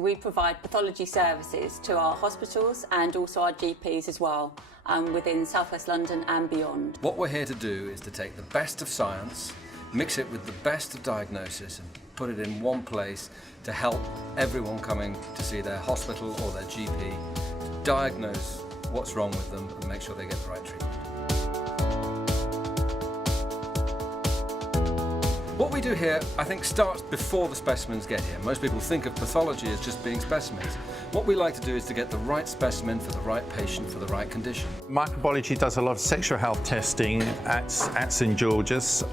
We provide pathology services to our hospitals and also our GPs as well, within South West London and beyond. What we're here to do is to take the best of science, mix it with the best of diagnosis and put it in one place to help everyone coming to see their hospital or their GP to diagnose what's wrong with them and make sure they get the right treatment. What we do here, I think, starts before the specimens get here. Most people think of pathology as just being specimens. What we like to do is to get the right specimen for the right patient for the right condition. Microbiology does a lot of sexual health testing at St George's.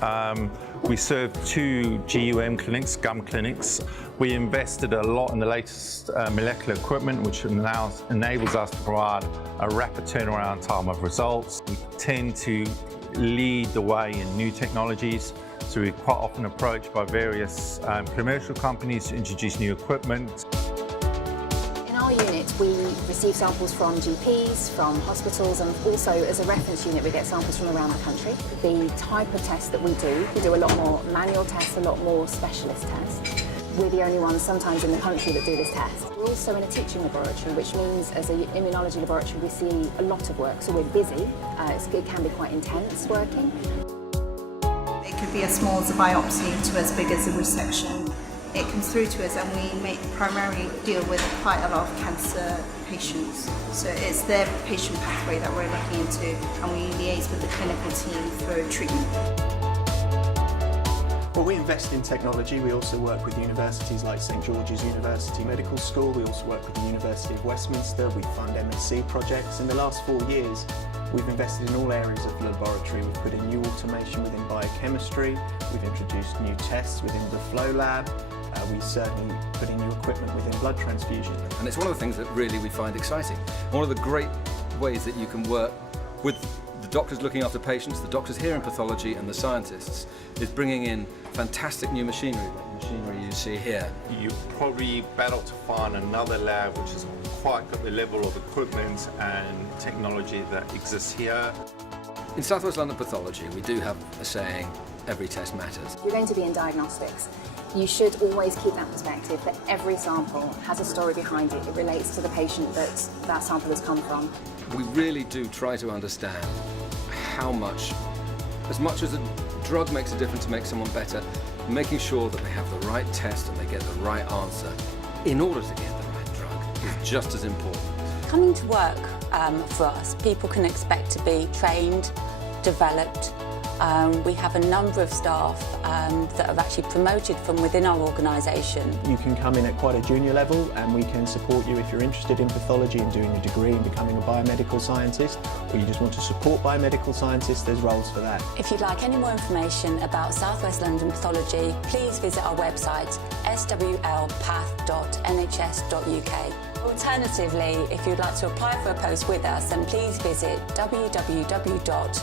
We serve 2 GUM clinics, gum clinics. We invested a lot in the latest molecular equipment, which now enables us to provide a rapid turnaround time of results. We tend to lead the way in new technologies. So we're quite often approached by various commercial companies to introduce new equipment. In our unit, we receive samples from GPs, from hospitals, and also as a reference unit, we get samples from around the country. The type of test that we do a lot more manual tests, a lot more specialist tests. We're the only ones sometimes in the country that do this test. We're also in a teaching laboratory, which means as an immunology laboratory, we see a lot of work, so we're busy. It can be quite intense working. It could be as small as a biopsy to as big as a resection. It comes through to us and we primarily deal with quite a lot of cancer patients. So it's their patient pathway that we're looking into and we liaise with the clinical team for treatment. Well, we invest in technology. We also work with universities like St George's University Medical School. We also work with the University of Westminster. We fund MSc projects. In the last 4 years, we've invested in all areas of the laboratory. We've put in new automation within biochemistry. We've introduced new tests within the flow lab. We certainly put in new equipment within blood transfusion. And it's one of the things that really we find exciting. One of the great ways that you can work with the doctors looking after patients, the doctors here in pathology and the scientists is bringing in fantastic new machinery, like the machinery you see here. You probably battle to find another lab which has quite got the level of equipment and technology that exists here. In South West London Pathology, we do have a saying, every test matters. You're going to be in diagnostics. You should always keep that perspective that every sample has a story behind it. It relates to the patient that sample has come from. We really do try to understand how much, as much as a drug makes a difference to make someone better, making sure that they have the right test and they get the right answer in order to get the right drug is just as important. Coming to work for us, people can expect to be trained, developed. We have a number of staff that are actually promoted from within our organisation. You can come in at quite a junior level and we can support you if you're interested in pathology and doing a degree and becoming a biomedical scientist, or you just want to support biomedical scientists, there's roles for that. If you'd like any more information about South West London Pathology, please visit our website swlpath.nhs.uk. Alternatively, if you'd like to apply for a post with us, then please visit www.jobs.nhs.uk.